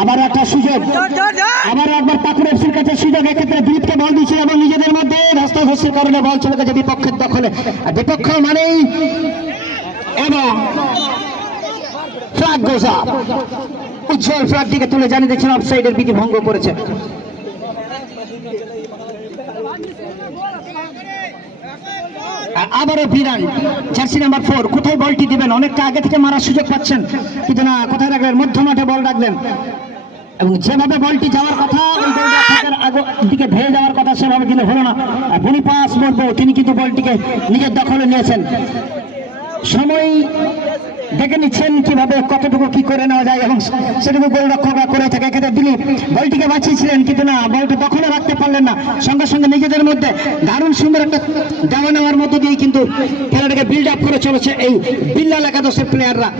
আবার একটা সুযোগ, আবার একবার পাকুড় এফসির কাছে সুযোগ, এক্ষেত্রে দিলীপকে বল দিচ্ছে এবং নিজেদের মধ্যে ধস্তাধস্তির কারণে বল চলে গেছে বিপক্ষের দখলে। আর বিপক্ষ মানেই এবং ফ্ল্যাগ গোজ আপ, উজ্জ্বল ফ্ল্যাগটিকে তুলে জানিয়ে দিচ্ছেন অফসাইডের বিধি ভঙ্গ করেছে। আবারও বিরান জার্সি নাম্বার 4, কোথায় বলটি দিবেন? অনেকটা আগে থেকে মারার সুযোগ পাচ্ছেন, কিন্তু না, কোথায় রাখলেন? মধ্য মাঠে বল রাখলেন এবং যেভাবে বলটি যাওয়ার কথা দিকে ধেয়ে যাওয়ার কথা সেভাবে কিন্তু হলো না। বনিপাস বলবো তিনি কিন্তু বলটিকে নিজের দখলে নিয়েছেন, সময় দেখে নিচ্ছেন কিভাবে কতটুকু কি করে নেওয়া যায় এবং সেটুকু গোলরক্ষকরা করে থাকে। এক্ষেত্রে দিলীপ বলটিকে বাঁচিয়েছিলেন, কিন্তু না, বলটি দখলে রাখতে পারলেন না। সঙ্গে সঙ্গে নিজেদের মধ্যে দারুণ সুন্দর একটা দেওয়া নেওয়ার মধ্য দিয়ে কিন্তু খেলাটাকে বিল্ড আপ করে চলেছে এই বিল্লাল একাদশের প্লেয়াররা।